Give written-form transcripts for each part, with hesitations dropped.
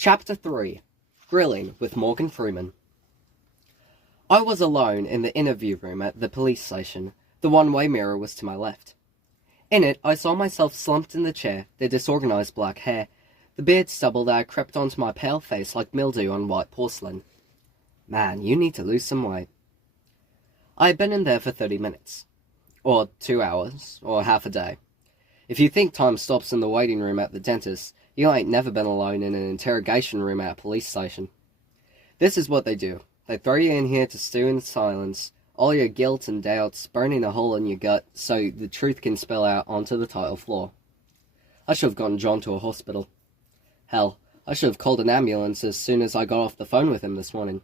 Chapter 3. Grilling with Morgan Freeman. I was alone in the interview room at the police station. The one-way mirror was to my left. In it, I saw myself slumped in the chair, the disorganized black hair, the beard stubble that had crept onto my pale face like mildew on white porcelain. Man, you need to lose some weight. I had been in there for 30 minutes. Or 2 hours, or half a day. If you think time stops in the waiting room at the dentist, you ain't never been alone in an interrogation room at a police station. This is what they do. They throw you in here to stew in silence, all your guilt and doubts burning a hole in your gut so the truth can spill out onto the tile floor. I should have gotten John to a hospital. Hell, I should have called an ambulance as soon as I got off the phone with him this morning.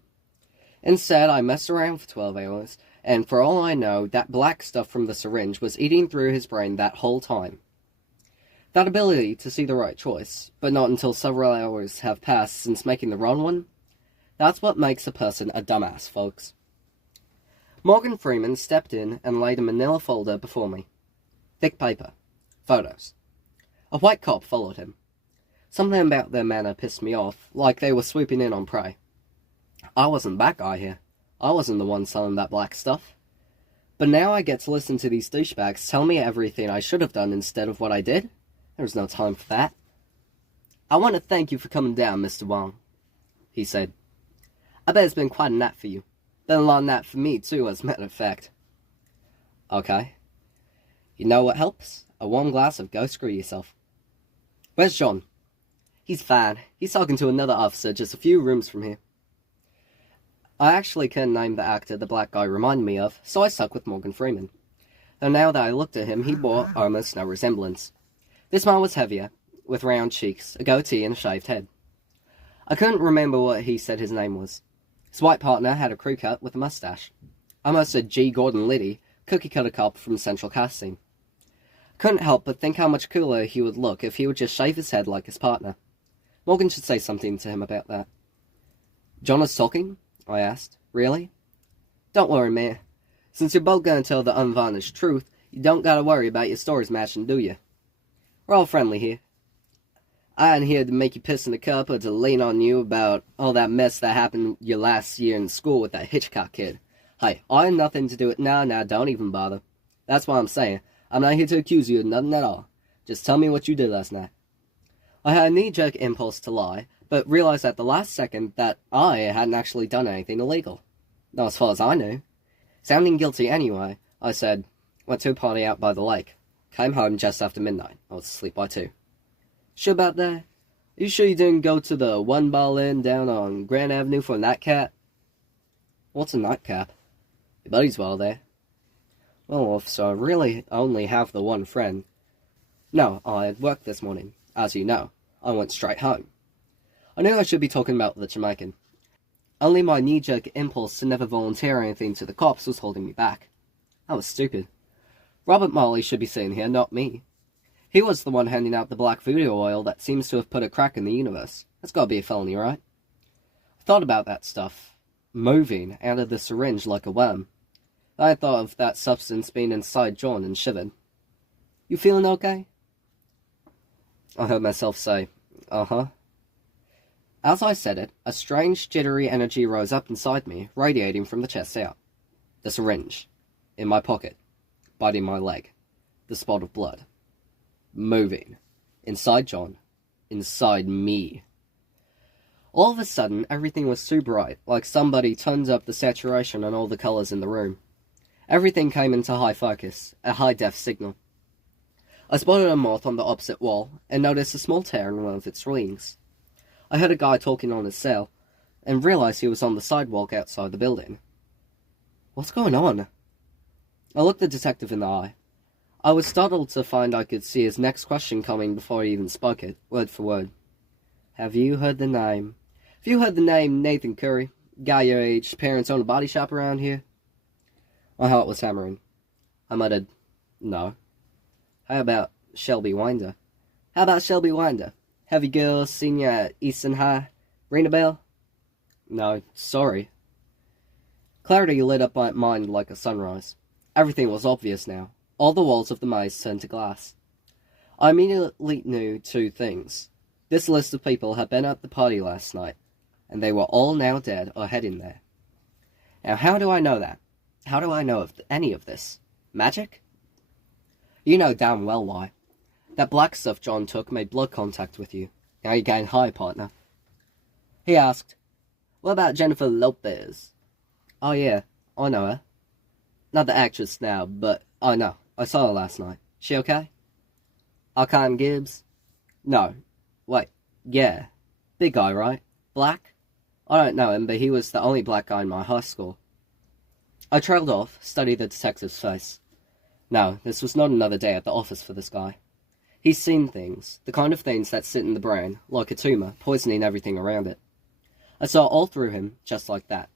Instead, I messed around for 12 hours, and for all I know, that black stuff from the syringe was eating through his brain that whole time. That ability to see the right choice, but not until several hours have passed since making the wrong one, that's what makes a person a dumbass, folks. Morgan Freeman stepped in and laid a manila folder before me. Thick paper. Photos. A white cop followed him. Something about their manner pissed me off, like they were swooping in on prey. I wasn't that guy here. I wasn't the one selling that black stuff. But now I get to listen to these douchebags tell me everything I should have done instead of what I did? There was no time for that. "I want to thank you for coming down, Mr. Wong," he said. "I bet it's been quite a night for you. Been a long night for me, too, as a matter of fact." Okay. You know what helps? A warm glass of go screw yourself. "Where's John?" "He's fine. He's talking to another officer just a few rooms from here." I actually couldn't name the actor the black guy reminded me of, so I stuck with Morgan Freeman. Though now that I looked at him, he bore almost no resemblance. This man was heavier, with round cheeks, a goatee, and a shaved head. I couldn't remember what he said his name was. His white partner had a crew cut with a mustache. Almost a G. Gordon Liddy, cookie-cutter cop from Central Casting. Couldn't help but think how much cooler he would look if he would just shave his head like his partner. Morgan should say something to him about that. "John is sulking?" I asked. "Really?" "Don't worry, man. Since you're both gonna tell the unvarnished truth, you don't gotta worry about your stories matching, do you? We're all friendly here. I ain't here to make you piss in the cup or to lean on you about all that mess that happened your last year in school with that Hitchcock kid. Hey, I had nothing to do with it. Nah, don't even bother. That's what I'm saying. I'm not here to accuse you of nothing at all. Just tell me what you did last night." I had a knee-jerk impulse to lie, but realized at the last second that I hadn't actually done anything illegal. Not as far as I knew. Sounding guilty anyway, I said, "Went to a party out by the lake. Came home just after midnight. I was asleep by 2. "Sure about that? Are you sure you didn't go to the One Ball Inn down on Grand Avenue for a nightcap?" "What's a nightcap?" "Your buddies were all there." "Well, officer, I really only have the one friend." "No, I had work this morning. As you know, I went straight home." I knew I should be talking about the Jamaican. Only my knee-jerk impulse to never volunteer anything to the cops was holding me back. I was stupid. Robert Morley should be sitting here, not me. He was the one handing out the black voodoo oil that seems to have put a crack in the universe. That's gotta be a felony, right? I thought about that stuff, moving out of the syringe like a worm. I thought of that substance being inside John and shivered. "You feeling okay?" I heard myself say, "Uh-huh." As I said it, a strange, jittery energy rose up inside me, radiating from the chest out. The syringe. In my pocket. Biting my leg. The spot of blood. Moving. Inside John. Inside me. All of a sudden, everything was too bright, like somebody turned up the saturation on all the colours in the room. Everything came into high focus, a high-def signal. I spotted a moth on the opposite wall, and noticed a small tear in one of its wings. I heard a guy talking on his cell, and realized he was on the sidewalk outside the building. What's going on? I looked the detective in the eye. I was startled to find I could see his next question coming before he even spoke it, word for word. Have you heard the name Nathan Curry? Guy your age, parents own a body shop around here?" My heart was hammering. I muttered, "No." How about Shelby Winder? Heavy girl, senior at Easton High. Ring a bell? "No, sorry." Clarity lit up my mind like a sunrise. Everything was obvious now. All the walls of the maze turned to glass. I immediately knew 2 things. This list of people had been at the party last night, and they were all now dead or heading there. Now, how do I know that? How do I know of any of this? Magic? You know damn well why. That black stuff John took made blood contact with you. Now you're getting high, partner. He asked, "What about Jennifer Lopez?" "Oh yeah, I know her. Not the actress now, but I know. I saw her last night. She okay?" "Arkan Gibbs?" "No. Wait, yeah. Big guy, right? Black?" "I don't know him, but he was the only black guy in my high school." I trailed off, studied the detective's face. No, this was not another day at the office for this guy. He's seen things, the kind of things that sit in the brain, like a tumor, poisoning everything around it. I saw all through him, just like that.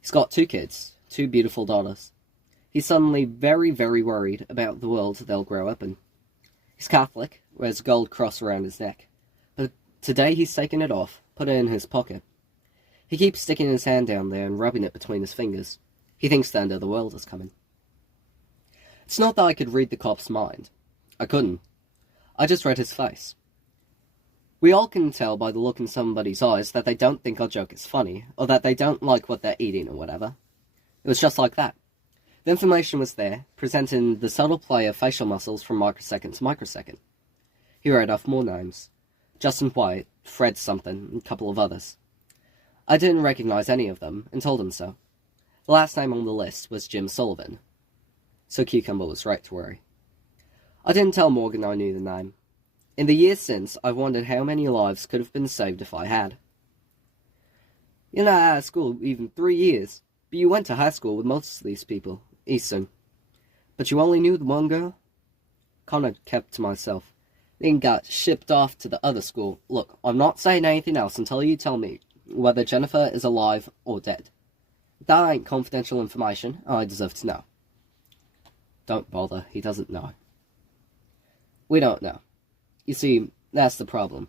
He's got 2 kids, 2 beautiful daughters. He's suddenly very, very worried about the world they'll grow up in. He's Catholic, wears a gold cross around his neck. But today he's taken it off, put it in his pocket. He keeps sticking his hand down there and rubbing it between his fingers. He thinks the end of the world is coming. It's not that I could read the cop's mind. I couldn't. I just read his face. We all can tell by the look in somebody's eyes that they don't think our joke is funny, or that they don't like what they're eating or whatever. It was just like that. The information was there, presenting the subtle play of facial muscles from microsecond to microsecond. He read off more names. Justin White, Fred something, and a couple of others. I didn't recognize any of them, and told him so. The last name on the list was Jim Sullivan. So Cucumber was right to worry. I didn't tell Morgan I knew the name. In the years since, I've wondered how many lives could have been saved if I had. "You're not out of school even 3 years, but you went to high school with most of these people, Easton. But you only knew the one girl?" Kinda kept to myself. Then got shipped off to the other school. Look, I'm not saying anything else until you tell me whether Jennifer is alive or dead. If that ain't confidential information, I deserve to know. Don't bother, he doesn't know. We don't know. You see, that's the problem.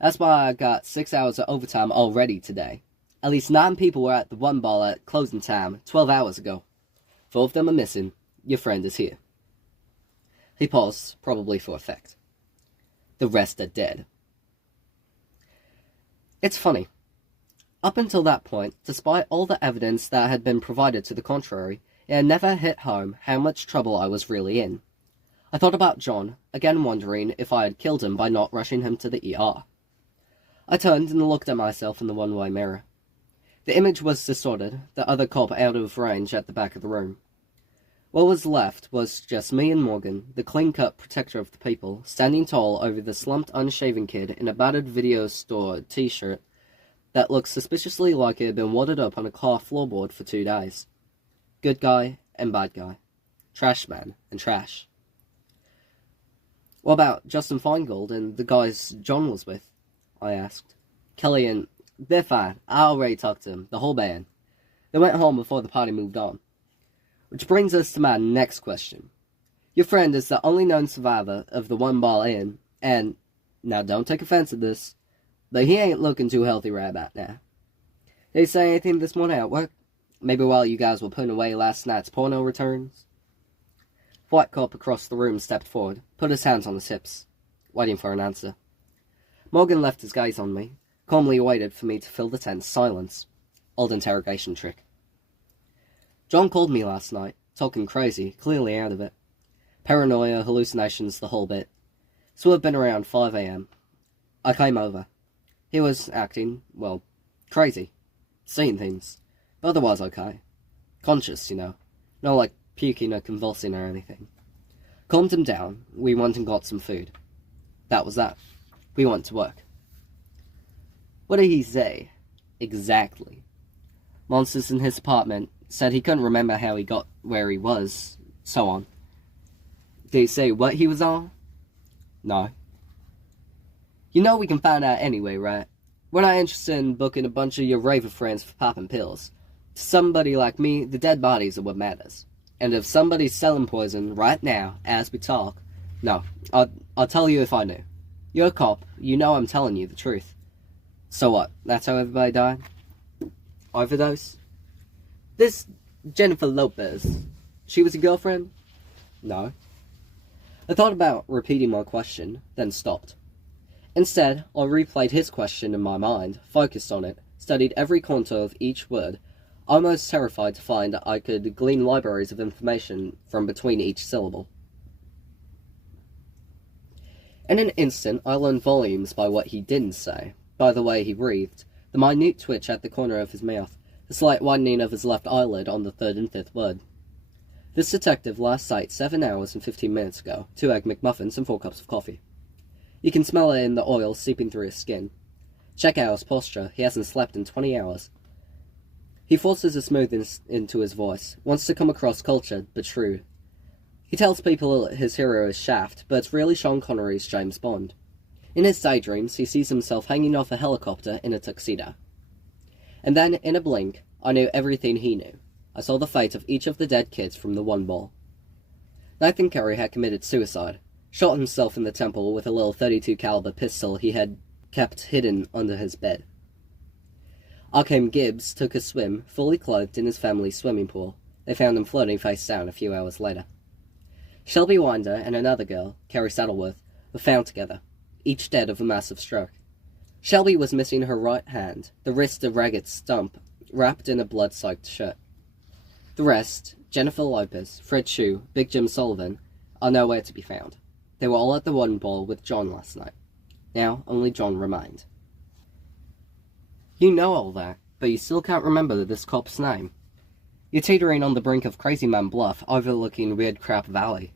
That's why I got 6 hours of overtime already today. At least 9 people were at the one ball at closing time 12 hours ago. 4 of them are missing. Your friend is here. He paused, probably for effect. The rest are dead. It's funny. Up until that point, despite all the evidence that had been provided to the contrary, it had never hit home how much trouble I was really in. I thought about John, again wondering if I had killed him by not rushing him to the ER. I turned and looked at myself in the one-way mirror. The image was distorted, the other cop out of range at the back of the room. What was left was just me and Morgan, the clean-cut protector of the people, standing tall over the slumped, unshaven kid in a battered video store t-shirt that looked suspiciously like it had been wadded up on a car floorboard for 2 days. Good guy and bad guy. Trash man and trash. "What about Justin Feingold and the guys John was with?" I asked. "Kelly and..." "They're fine. I already talked to them, the whole band. They went home before the party moved on. Which brings us to my next question. Your friend is the only known survivor of the One Ball Inn, and, now don't take offense at this, but he ain't looking too healthy right about now. Did he say anything this morning at work? Maybe while you guys were putting away last night's porno returns?" White cop across the room stepped forward, put his hands on his hips, waiting for an answer. Morgan left his gaze on me, calmly waited for me to fill the tense silence. Old interrogation trick. "John called me last night, talking crazy, clearly out of it. Paranoia, hallucinations, the whole bit. So I've been around 5 a.m. I came over. He was acting, well, crazy. Seeing things. But otherwise okay. Conscious, you know. Not like puking or convulsing or anything. Calmed him down, we went and got some food. That was that. We went to work." "What did he say?" "Exactly. Monsters in his apartment, said he couldn't remember how he got where he was, so on." "Did he say what he was on?" "No." "You know we can find out anyway, right? We're not interested in booking a bunch of your raver friends for popping pills. To somebody like me, the dead bodies are what matters. And if somebody's selling poison right now, as we talk, no, I'll tell you if I knew. You're a cop, you know I'm telling you the truth. So what, that's how everybody died? Overdose? This Jennifer Lopez, she was your girlfriend?" "No." I thought about repeating my question, then stopped. Instead, I replayed his question in my mind, focused on it, studied every contour of each word, almost terrified to find I could glean libraries of information from between each syllable. In an instant, I learned volumes by what he didn't say, by the way he breathed, the minute twitch at the corner of his mouth, the slight widening of his left eyelid on the third and fifth word. This detective last ate 7 hours and 15 minutes ago, 2 Egg McMuffins and 4 cups of coffee. You can smell it in the oil seeping through his skin. Check out his posture, he hasn't slept in 20 hours. He forces a smoothness into his voice, wants to come across cultured, but shrewd. He tells people his hero is Shaft, but it's really Sean Connery's James Bond. In his daydreams, he sees himself hanging off a helicopter in a tuxedo. And then, in a blink, I knew everything he knew. I saw the fate of each of the dead kids from the one ball. Nathan Carey had committed suicide, shot himself in the temple with a little .32 caliber pistol he had kept hidden under his bed. Arkham Gibbs took a swim, fully clothed in his family's swimming pool. They found him floating face down a few hours later. Shelby Winder and another girl, Carrie Saddleworth, were found together, each dead of a massive stroke. Shelby was missing her right hand, the wrist a ragged stump, wrapped in a blood-soaked shirt. The rest, Jennifer Lopez, Fred Shue, Big Jim Sullivan, are nowhere to be found. They were all at the one ball with John last night. Now, only John remained. You know all that, but you still can't remember this cop's name. You're teetering on the brink of Crazy Man Bluff, overlooking Weird Crap Valley.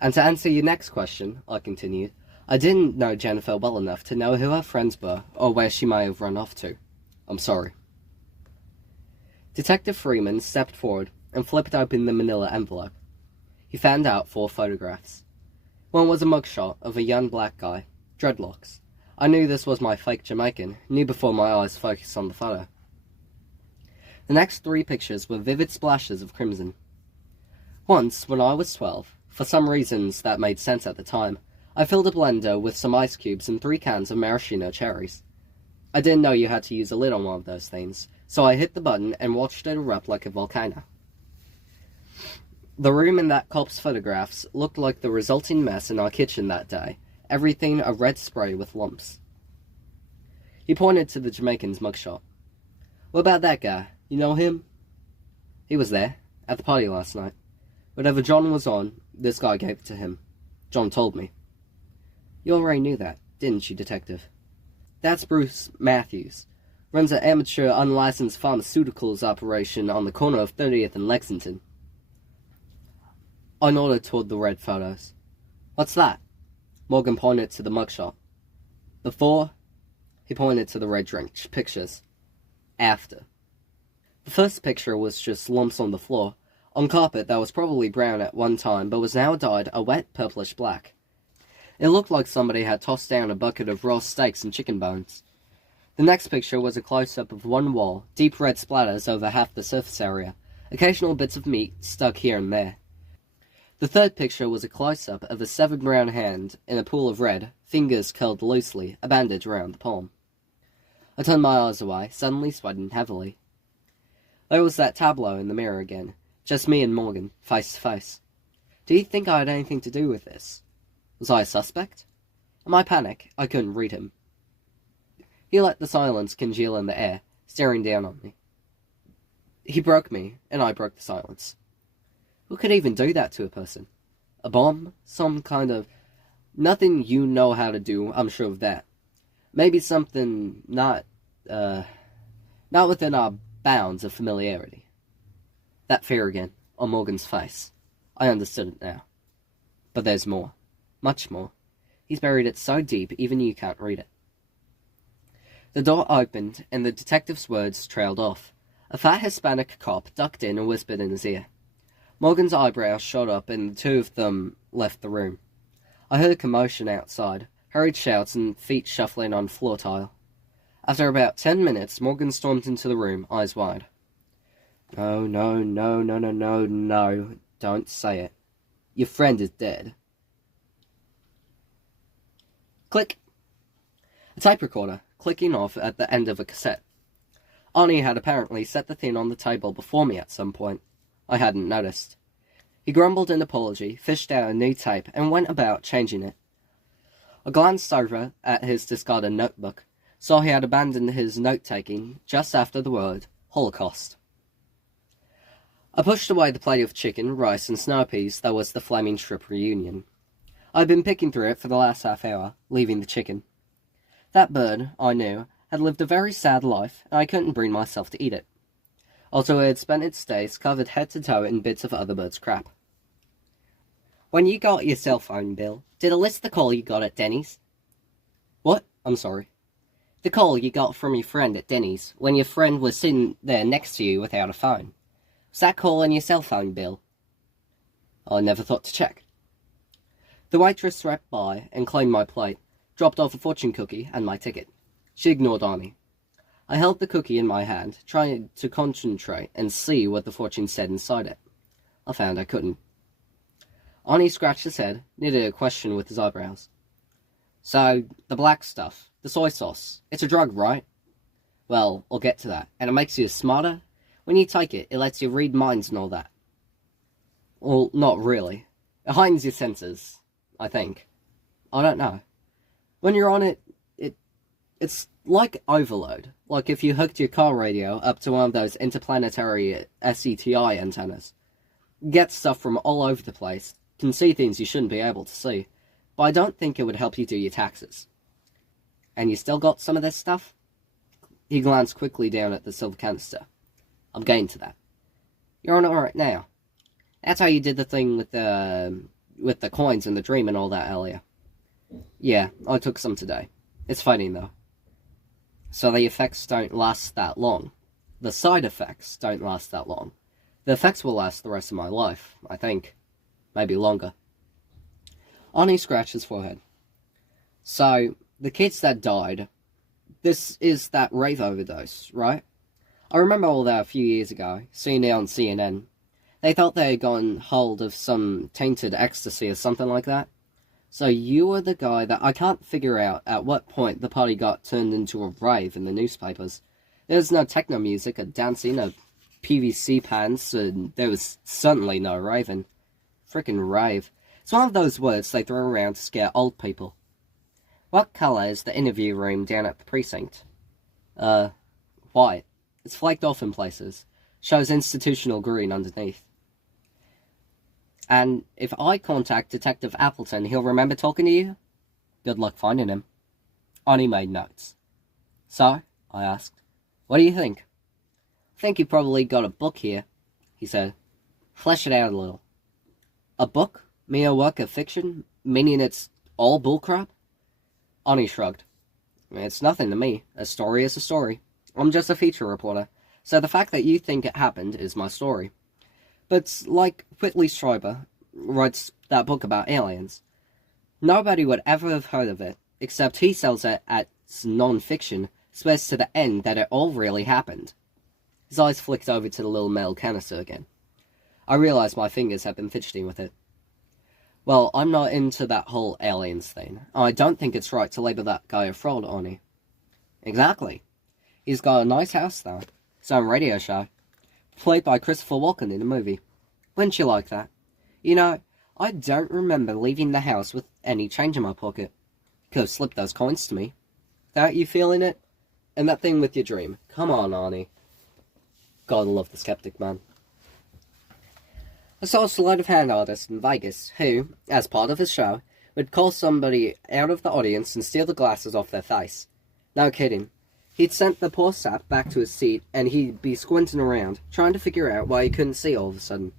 And to answer your next question, I continued, I didn't know Jennifer well enough to know who her friends were, or where she may have run off to. I'm sorry. Detective Freeman stepped forward and flipped open the manila envelope. He found out 4 photographs. One was a mugshot of a young black guy, dreadlocks. I knew this was my fake Jamaican, knew before my eyes focused on the photo. The next 3 pictures were vivid splashes of crimson. Once, when I was 12, for some reasons that made sense at the time, I filled a blender with some ice cubes and 3 cans of maraschino cherries. I didn't know you had to use a lid on one of those things, so I hit the button and watched it erupt like a volcano. The room in that cop's photographs looked like the resulting mess in our kitchen that day, everything a red spray with lumps. He pointed to the Jamaican's mugshot. What about that guy? You know him? He was there, at the party last night. Whatever John was on, this guy gave it to him. John told me. You already knew that, didn't you, Detective? That's Bruce Matthews. Runs an amateur unlicensed pharmaceuticals operation on the corner of 30th and Lexington. I nodded toward the red photos. What's that? Morgan pointed to the mugshot. Before, he pointed to the red drenched pictures. After. The first picture was just lumps on the floor, on carpet that was probably brown at one time but was now dyed a wet purplish black. It looked like somebody had tossed down a bucket of raw steaks and chicken bones. The next picture was a close-up of one wall, deep red splatters over half the surface area, occasional bits of meat stuck here and there. The third picture was a close-up of a severed brown hand in a pool of red, fingers curled loosely, a bandage around the palm. I turned my eyes away, suddenly sweating heavily. There was that tableau in the mirror again, just me and Morgan, face to face. Did he think I had anything to do with this? Was I a suspect? In my panic, I couldn't read him. He let the silence congeal in the air, staring down on me. He broke me, and I broke the silence. Who could even do that to a person? A bomb? Some kind of... Nothing you know how to do, I'm sure of that. Maybe something not within our bounds of familiarity. That fear again, on Morgan's face. I understood it now. But there's more. Much more. He's buried it so deep, even you can't read it. The door opened, and the detective's words trailed off. A fat Hispanic cop ducked in and whispered in his ear. Morgan's eyebrows shot up, and the 2 of them left the room. I heard a commotion outside, hurried shouts and feet shuffling on floor tile. After about 10 minutes, Morgan stormed into the room, eyes wide. No, don't say it. Your friend is dead. Click. A tape recorder, clicking off at the end of a cassette. Arnie had apparently set the thing on the table before me at some point. I hadn't noticed. He grumbled an apology, fished out a new tape, and went about changing it. I glanced over at his discarded notebook, saw he had abandoned his note-taking just after the word Holocaust. I pushed away the plate of chicken, rice, and snow peas that was the Flaming Strip reunion. I had been picking through it for the last half hour, leaving the chicken. That bird, I knew, had lived a very sad life, and I couldn't bring myself to eat it. Also, it had spent its days covered head to toe in bits of other birds' crap. When you got your cell phone, Bill, did it list the call you got at Denny's? What? I'm sorry. The call you got from your friend at Denny's, when your friend was sitting there next to you without a phone. Was that call on your cell phone, Bill? I never thought to check. The waitress swept by and claimed my plate, dropped off a fortune cookie and my ticket. She ignored Arnie. I held the cookie in my hand, trying to concentrate and see what the fortune said inside it. I found I couldn't. Arnie scratched his head, knitted a question with his eyebrows. So, the black stuff, the soy sauce, it's a drug, right? Well, I'll get to that, and it makes you smarter. When you take it, it lets you read minds and all that. Well, not really. It heightens your senses, I think. I don't know. When you're on it, it's like overload. Like if you hooked your car radio up to one of those interplanetary SETI antennas. Get stuff from all over the place, can see things you shouldn't be able to see, but I don't think it would help you do your taxes. And you still got some of this stuff? He glanced quickly down at the silver canister. I'm getting to that. You're on it right now. That's how you did the thing with the coins and the dream and all that earlier. Yeah, I took some today. It's fighting though. So the effects don't last that long. The side effects don't last that long. The effects will last the rest of my life, I think. Maybe longer. Arnie scratched his forehead. So, the kids that died, this is that rave overdose, right? I remember all that a few years ago, seeing it on CNN. They thought they had gotten hold of some tainted ecstasy or something like that. So you were the guy that I can't figure out at what point the party got turned into a rave in the newspapers. There's no techno music or dancing or PVC pants, and there was certainly no raving. Frickin' rave. It's one of those words they throw around to scare old people. What colour is the interview room down at the precinct? White. It's flaked off in places. Shows institutional green underneath. And if I contact Detective Appleton, he'll remember talking to you? Good luck finding him. Arnie made notes. So, I asked, what do you think? I think you probably got a book here, he said. Flesh it out a little. A book? Mere work of fiction? Meaning it's all bullcrap? Arnie shrugged. It's nothing to me. A story is a story. I'm just a feature reporter. So the fact that you think it happened is my story. But like Whitley Strieber writes that book about aliens. Nobody would ever have heard of it, except he sells it as non-fiction, swears to the end that it all really happened. His eyes flicked over to the little metal canister again. I realized my fingers had been fidgeting with it. Well, I'm not into that whole aliens thing. I don't think it's right to label that guy a fraud, Arnie. Exactly. He's got a nice house, though. His own radio show. Played by Christopher Walken in a movie. Wouldn't you like that? You know, I don't remember leaving the house with any change in my pocket. You could have slipped those coins to me. Aren't you feeling it? And that thing with your dream. Come on, Arnie. Gotta love the skeptic, man. I saw a sleight of hand artist in Vegas who, as part of his show, would call somebody out of the audience and steal the glasses off their face. No kidding. He'd sent the poor sap back to his seat, and he'd be squinting around, trying to figure out why he couldn't see all of a sudden.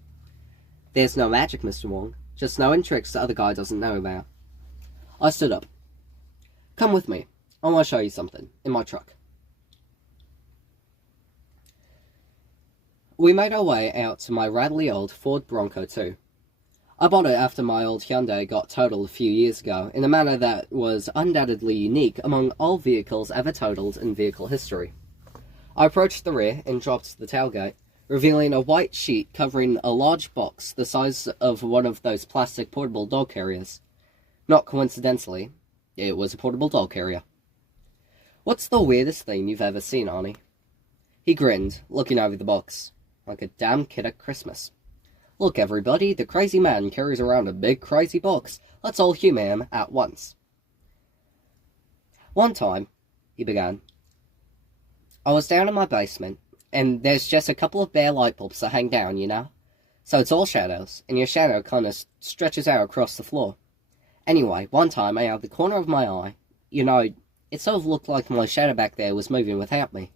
There's no magic, Mr. Wong. Just knowing tricks the other guy doesn't know about. I stood up. Come with me. I want to show you something. In my truck. We made our way out to my rattly old Ford Bronco 2. I bought it after my old Hyundai got totaled a few years ago, in a manner that was undoubtedly unique among all vehicles ever totaled in vehicle history. I approached the rear and dropped the tailgate, revealing a white sheet covering a large box the size of one of those plastic portable dog carriers. Not coincidentally, it was a portable dog carrier. What's the weirdest thing you've ever seen, Arnie? He grinned, looking over the box, like a damn kid at Christmas. Look, everybody, the crazy man carries around a big crazy box. Let's all humor him at once. One time, he began, I was down in my basement, and there's just a couple of bare light bulbs that hang down, you know? So it's all shadows, and your shadow kind of stretches out across the floor. Anyway, one time, out of the corner of my eye, it sort of looked like my shadow back there was moving without me.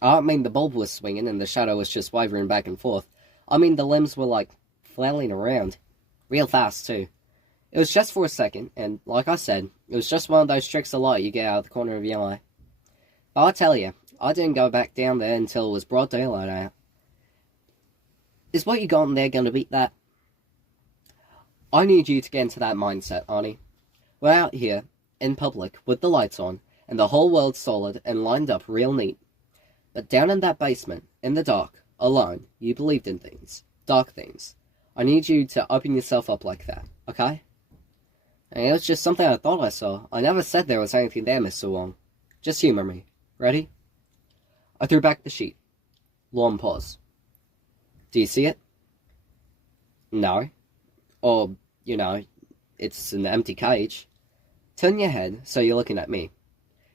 I don't mean the bulb was swinging and the shadow was just wavering back and forth. I mean the limbs were, like, flailing around. Real fast, too. It was just for a second, and, like I said, it was just one of those tricks of light you get out of the corner of your eye. But I tell you, I didn't go back down there until it was broad daylight out. Is what you got in there going to beat that? I need you to get into that mindset, Arnie. We're out here, in public, with the lights on, and the whole world's solid and lined up real neat. But down in that basement, in the dark, alone, you believed in things. Dark things. I need you to open yourself up like that, okay? And it was just something I thought I saw. I never said there was anything there, Mr. Wong. Just humor me. Ready? I threw back the sheet. Long pause. Do you see it? No. Or, it's an empty cage. Turn your head so you're looking at me.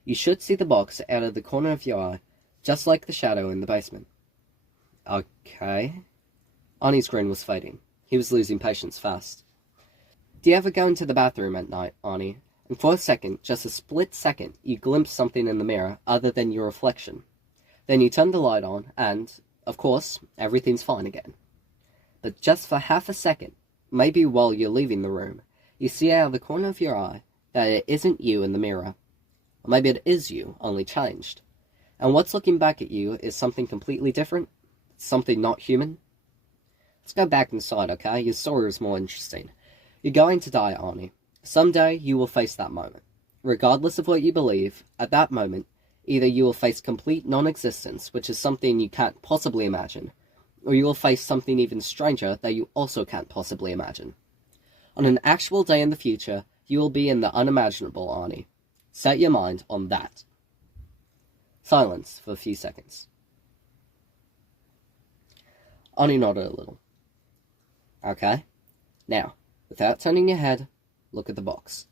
You should see the box out of the corner of your eye, just like the shadow in the basement. Okay. Arnie's grin was fading. He was losing patience fast. Do you ever go into the bathroom at night, Arnie, and for a second, just a split second, you glimpse something in the mirror other than your reflection? Then you turn the light on, and, of course, everything's fine again. But just for half a second, maybe while you're leaving the room, you see out of the corner of your eye that it isn't you in the mirror. Or maybe it is you, only changed. And what's looking back at you is something completely different? Something not human? Let's go back inside, okay? Your story is more interesting. You're going to die, Arnie. Someday, you will face that moment. Regardless of what you believe, at that moment, either you will face complete non-existence, which is something you can't possibly imagine, or you will face something even stranger that you also can't possibly imagine. On an actual day in the future, you will be in the unimaginable, Arnie. Set your mind on that. Silence for a few seconds. Arnie nodded a little. Okay. Now, without turning your head, look at the box.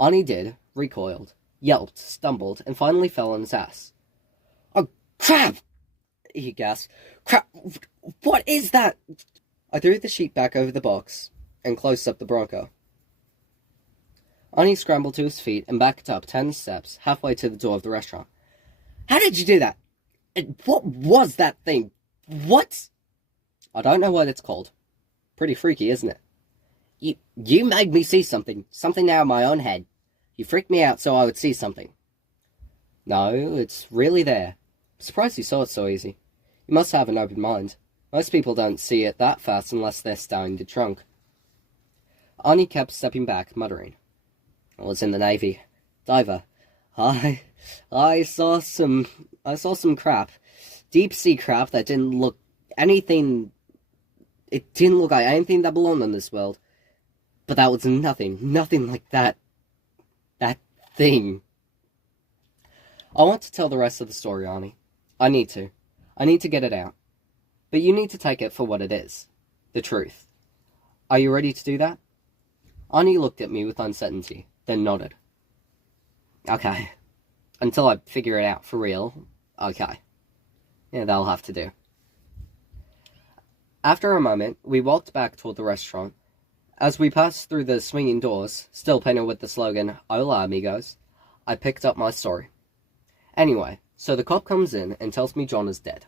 Arnie did, recoiled, yelped, stumbled, and finally fell on his ass. Oh, crap! He gasped. Crap! What is that? I threw the sheet back over the box and closed up the Bronco. Arnie scrambled to his feet and backed up 10 steps, halfway to the door of the restaurant. How did you do that? And what was that thing? What? I don't know what it's called. Pretty freaky, isn't it? You made me see something out of my own head. You freaked me out so I would see something. No, it's really there. I'm surprised you saw it so easy. You must have an open mind. Most people don't see it that fast unless they're starting to drunk. Arnie kept stepping back, muttering. I was in the Navy. Diver. I saw some crap. Deep sea crap that didn't look anything. It didn't look like anything that belonged in this world. But that was nothing like that thing. I want to tell the rest of the story, Arnie. I need to get it out. But you need to take it for what it is. The truth. Are you ready to do that? Arnie looked at me with uncertainty, then nodded. Okay. Until I figure it out for real. Okay. Yeah, that'll have to do. After a moment, we walked back toward the restaurant. As we passed through the swinging doors, still painted with the slogan, Hola, amigos, I picked up my story. Anyway, so the cop comes in and tells me John is dead.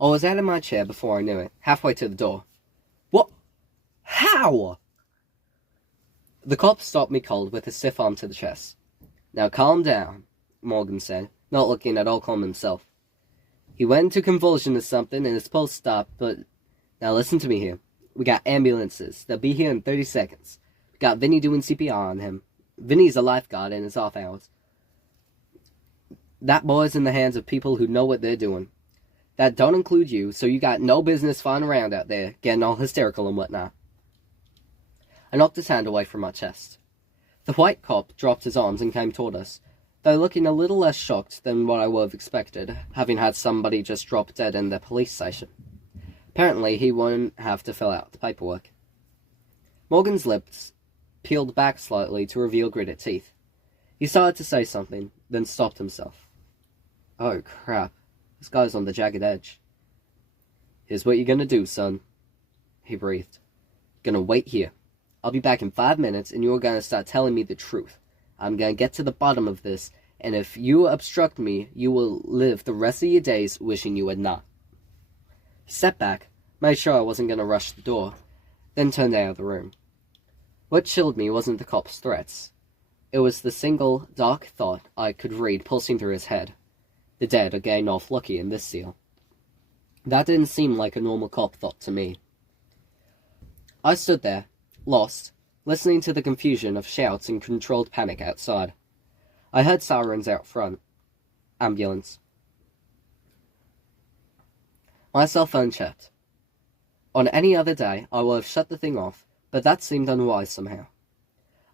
I was out of my chair before I knew it, halfway to the door. What? How? The cop stopped me cold with a stiff arm to the chest. Now calm down, Morgan said, not looking at all calm himself. He went into convulsion or something and his pulse stopped, but... Now listen to me here. We got ambulances. They'll be here in 30 seconds. We got Vinny doing CPR on him. Vinny's a lifeguard in his off hours. That boy's in the hands of people who know what they're doing. That don't include you, so you got no business flying around out there, getting all hysterical and whatnot. I knocked his hand away from my chest. The white cop dropped his arms and came toward us, though looking a little less shocked than what I would have expected, having had somebody just drop dead in the police station. Apparently, he wouldn't have to fill out the paperwork. Morgan's lips peeled back slightly to reveal gritted teeth. He started to say something, then stopped himself. Oh, crap. This guy's on the jagged edge. Here's what you're gonna do, son. He breathed. Gonna wait here. I'll be back in 5 minutes, and you're gonna start telling me the truth. I'm gonna get to the bottom of this, and if you obstruct me, you will live the rest of your days wishing you had not. He stepped back, made sure I wasn't gonna rush the door, then turned out of the room. What chilled me wasn't the cop's threats. It was the single, dark thought I could read pulsing through his head. The dead are getting off lucky in this deal. That didn't seem like a normal cop thought to me. I stood there, lost, listening to the confusion of shouts and controlled panic outside. I heard sirens out front. Ambulance. My cell phone checked. On any other day, I would have shut the thing off, but that seemed unwise somehow.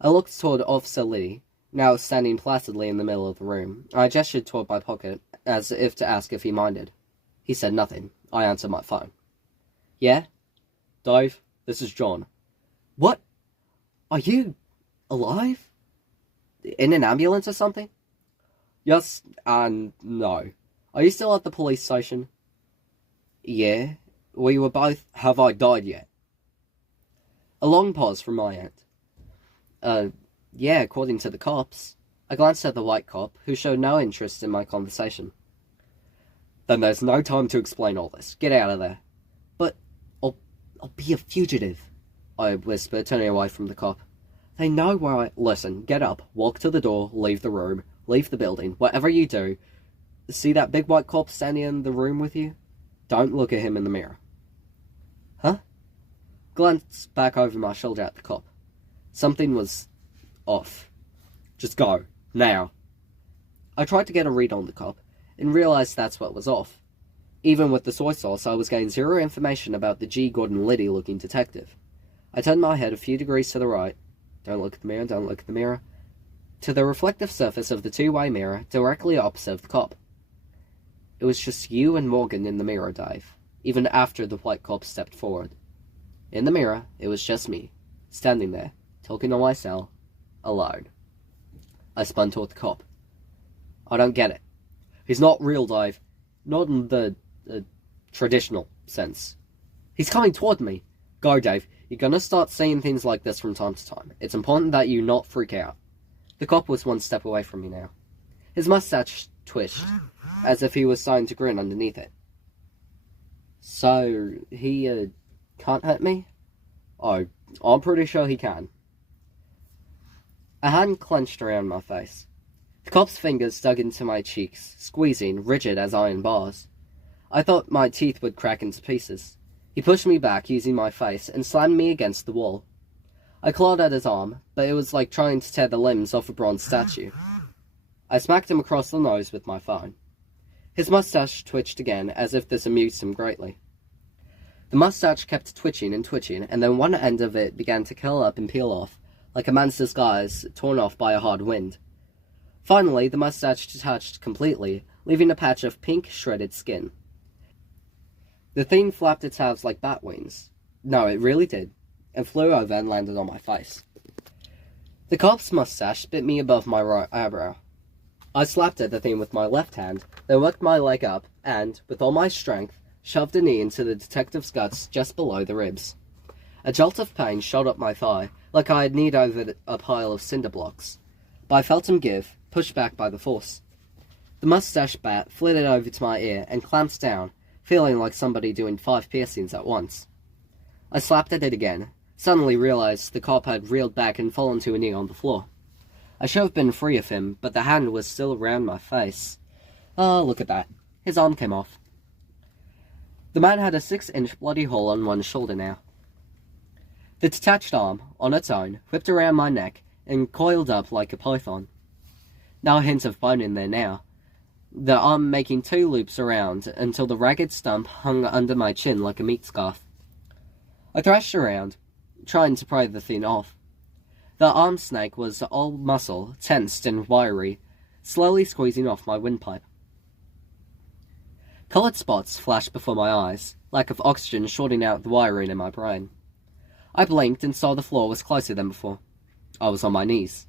I looked toward Officer Liddy, now standing placidly in the middle of the room. I gestured toward my pocket, as if to ask if he minded. He said nothing. I answered my phone. Yeah? Dave, this is John. What? Are you alive? In an ambulance or something? Yes and no. Are you still at the police station? Yeah. We were both... Have I died yet? A long pause from my end. Yeah, according to the cops. I glanced at the white cop, who showed no interest in my conversation. Then there's no time to explain all this. Get out of there. But I'll be a fugitive, I whispered, turning away from the cop. They know where I... Listen, get up, walk to the door, leave the room, leave the building, whatever you do. See that big white cop standing in the room with you? Don't look at him in the mirror. Huh? Glanced back over my shoulder at the cop. Something was off. Just go. Now. I tried to get a read on the cop, and realized that's what was off. Even with the soy sauce, I was getting zero information about the G. Gordon Liddy-looking detective. I turned my head a few degrees to the right. Don't look at the mirror, don't look at the mirror. To the reflective surface of the two-way mirror, directly opposite of the cop. It was just you and Morgan in the mirror, Dave, even after the white cop stepped forward. In the mirror, it was just me, standing there, talking to myself, alone. I spun toward the cop. I don't get it. He's not real, Dave. Not in the traditional sense. He's coming toward me. Go, Dave. You're gonna start saying things like this from time to time. It's important that you not freak out. The cop was one step away from me now. His mustache twitched, as if he was starting to grin underneath it. So, he, can't hurt me? Oh, I'm pretty sure he can. A hand clenched around my face. The cop's fingers dug into my cheeks, squeezing, rigid as iron bars. I thought my teeth would crack into pieces. He pushed me back using my face and slammed me against the wall. I clawed at his arm, but it was like trying to tear the limbs off a bronze statue. I smacked him across the nose with my phone. His mustache twitched again, as if this amused him greatly. The mustache kept twitching, and then one end of it began to curl up and peel off, like a man's disguise torn off by a hard wind. Finally, the mustache detached completely, leaving a patch of pink, shredded skin. The thing flapped its halves like bat wings. No, it really did, and flew over and landed on my face. The cop's mustache bit me above my right eyebrow. I slapped at the thing with my left hand, then worked my leg up, and, with all my strength, shoved a knee into the detective's guts just below the ribs. A jolt of pain shot up my thigh, like I had kneed over a pile of cinder blocks. But I felt him give, pushed back by the force. The mustache bat flitted over to my ear and clamped down, feeling like somebody doing 5 piercings at once. I slapped at it again, suddenly realized the cop had reeled back and fallen to a knee on the floor. I should have been free of him, but the hand was still around my face. Oh, look at that. His arm came off. The man had a 6-inch bloody hole on one shoulder now. The detached arm, on its own, whipped around my neck and coiled up like a python. No hint of bone in there now, the arm making 2 loops around until the ragged stump hung under my chin like a meat scarf. I thrashed around, trying to pry the thing off. The arm snake was all muscle, tensed and wiry, slowly squeezing off my windpipe. Coloured spots flashed before my eyes, lack of oxygen shorting out the wiring in my brain. I blinked and saw the floor was closer than before. I was on my knees.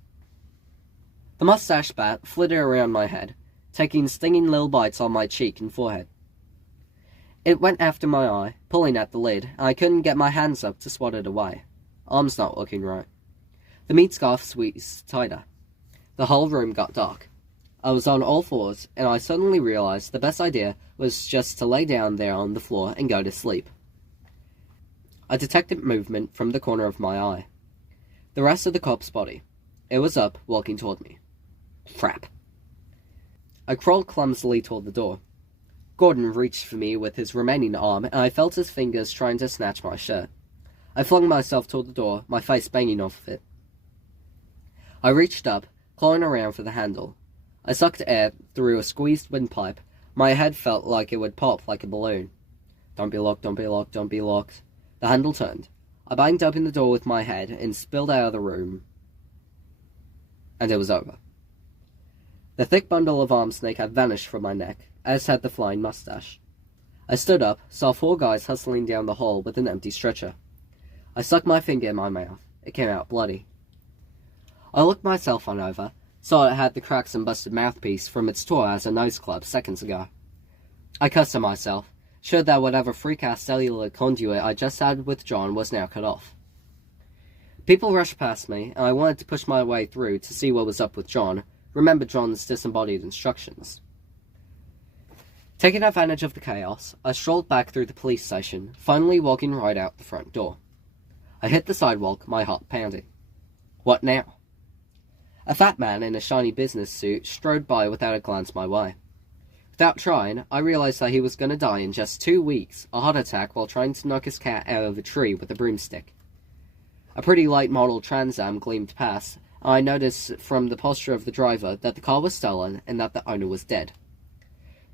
The mustache bat flitted around my head, taking stinging little bites on my cheek and forehead. It went after my eye, pulling at the lid, and I couldn't get my hands up to swat it away. Arm's not looking right. The meat scarf squeezed tighter. The whole room got dark. I was on all fours, and I suddenly realized the best idea was just to lay down there on the floor and go to sleep. I detected movement from the corner of my eye. The rest of the cop's body. It was up, walking toward me. Crap. I crawled clumsily toward the door. Gordon reached for me with his remaining arm, and I felt his fingers trying to snatch my shirt. I flung myself toward the door, my face banging off of it. I reached up, clawing around for the handle. I sucked air through a squeezed windpipe. My head felt like it would pop like a balloon. Don't be locked, don't be locked, don't be locked. The handle turned. I banged open the door with my head and spilled out of the room. And it was over. The thick bundle of arm snake had vanished from my neck, as had the flying mustache. I stood up, saw 4 guys hustling down the hall with an empty stretcher. I stuck my finger in my mouth. It came out bloody. I looked my cell phone over, saw it had the cracks and busted mouthpiece from its tour as a nose club seconds ago. I cussed at myself, sure that whatever freak-ass cellular conduit I just had with John was now cut off. People rushed past me, and I wanted to push my way through to see what was up with John, remember John's disembodied instructions. Taking advantage of the chaos, I strolled back through the police station, finally walking right out the front door. I hit the sidewalk, my heart pounding. What now? A fat man in a shiny business suit strode by without a glance my way. Without trying, I realized that he was going to die in just 2 weeks, a heart attack while trying to knock his cat out of a tree with a broomstick. A pretty light model Trans Am gleamed past, and I noticed from the posture of the driver that the car was stolen and that the owner was dead.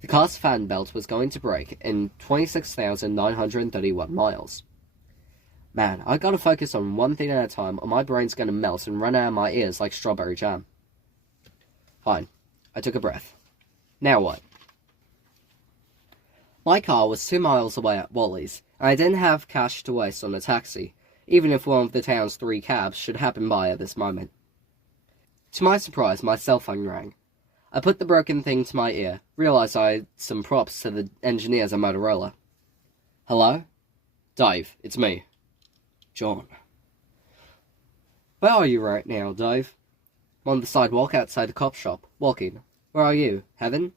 The car's fan belt was going to break in 26,931 miles. Man, I gotta focus on one thing at a time or my brain's gonna melt and run out of my ears like strawberry jam. Fine. I took a breath. Now what? My car was 2 miles away at Wally's, and I didn't have cash to waste on a taxi, even if one of the town's 3 cabs should happen by at this moment. To my surprise, my cell phone rang. I put the broken thing to my ear, realized I had some props to the engineers at Motorola. Hello? Dave, it's me. John. Where are you right now, Dave? I'm on the sidewalk outside the cop shop, walking. Where are you? Heaven?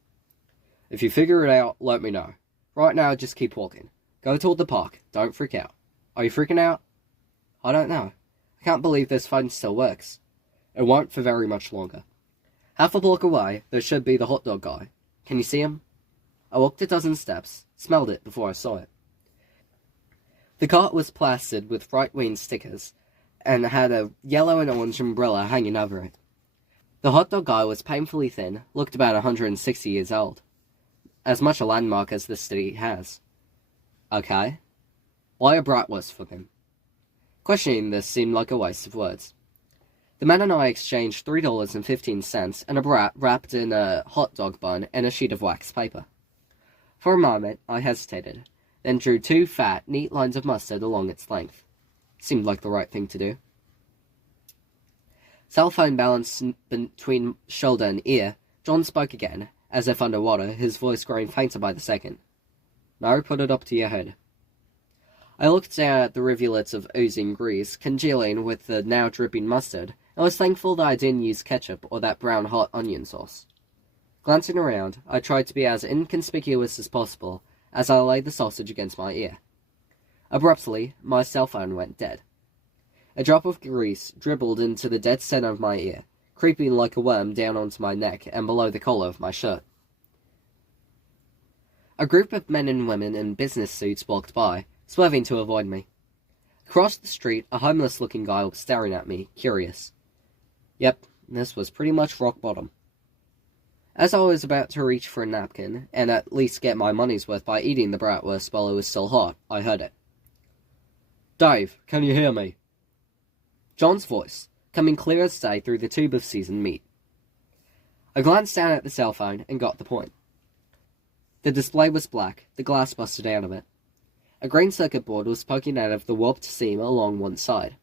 If you figure it out, let me know. Right now, just keep walking. Go toward the park. Don't freak out. Are you freaking out? I don't know. I can't believe this phone still works. It won't for very much longer. Half a block away, there should be the hot dog guy. Can you see him? I walked a dozen steps, smelled it before I saw it. The cart was plastered with right-wing stickers, and had a yellow and orange umbrella hanging over it. The hot dog guy was painfully thin, looked about 160 years old. As much a landmark as this city has. Okay. Why a bratwurst for him? Questioning this seemed like a waste of words. The man and I exchanged $3.15 and a brat wrapped in a hot dog bun and a sheet of wax paper. For a moment, I hesitated, then drew 2 fat, neat lines of mustard along its length. Seemed like the right thing to do. Cell phone balanced between shoulder and ear, John spoke again, as if underwater, his voice growing fainter by the second. No, put it up to your head. I looked down at the rivulets of oozing grease, congealing with the now dripping mustard, and was thankful that I didn't use ketchup or that brown hot onion sauce. Glancing around, I tried to be as inconspicuous as possible as I laid the sausage against my ear. Abruptly, my cell phone went dead. A drop of grease dribbled into the dead center of my ear, creeping like a worm down onto my neck and below the collar of my shirt. A group of men and women in business suits walked by, swerving to avoid me. Across the street, a homeless-looking guy was staring at me, curious. Yep, this was pretty much rock bottom. As I was about to reach for a napkin, and at least get my money's worth by eating the bratwurst while it was still hot, I heard it. Dave, can you hear me? John's voice, coming clear as day through the tube of seasoned meat. I glanced down at the cell phone and got the point. The display was black, the glass busted out of it. A green circuit board was poking out of the warped seam along one side.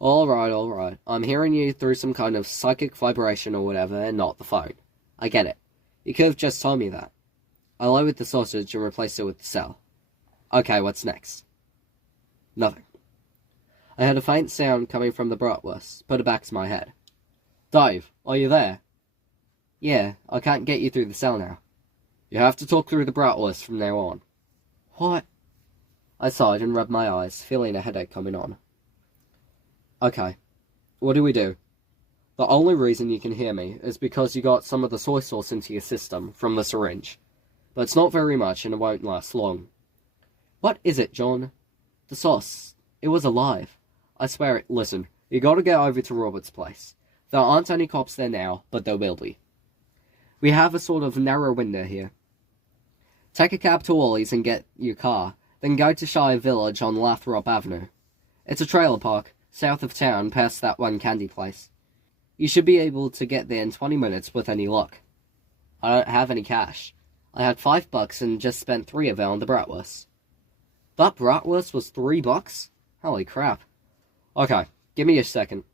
Alright. I'm hearing you through some kind of psychic vibration or whatever, and not the phone. I get it. You could have just told me that. I lowered the sausage and replaced it with the cell. Okay, what's next? Nothing. I heard a faint sound coming from the bratwurst, put it back to my head. Dave, are you there? Yeah, I can't get you through the cell now. You have to talk through the bratwurst from now on. What? I sighed and rubbed my eyes, feeling a headache coming on. Okay, what do we do? The only reason you can hear me is because you got some of the soy sauce into your system from the syringe. But it's not very much and it won't last long. What is it, John? The sauce. It was alive. I swear it. Listen, you gotta get over to Robert's place. There aren't any cops there now, but there will be. We have a sort of narrow window here. Take a cab to Wally's and get your car, then go to Shire Village on Lathrop Avenue. It's a trailer park, south of town, past that one candy place. You should be able to get there in 20 minutes with any luck. I don't have any cash. I had $5 and just spent 3 of it on the bratwurst. That bratwurst was $3? Holy crap. Okay, give me a second.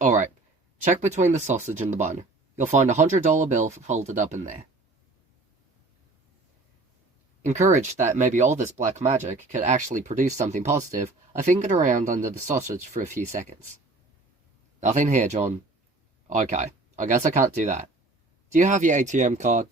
Alright, check between the sausage and the bun. You'll find a $100 bill folded up in there. Encouraged that maybe all this black magic could actually produce something positive, I fingered around under the sausage for a few seconds. Nothing here, John. Okay, I guess I can't do that. Do you have your ATM card?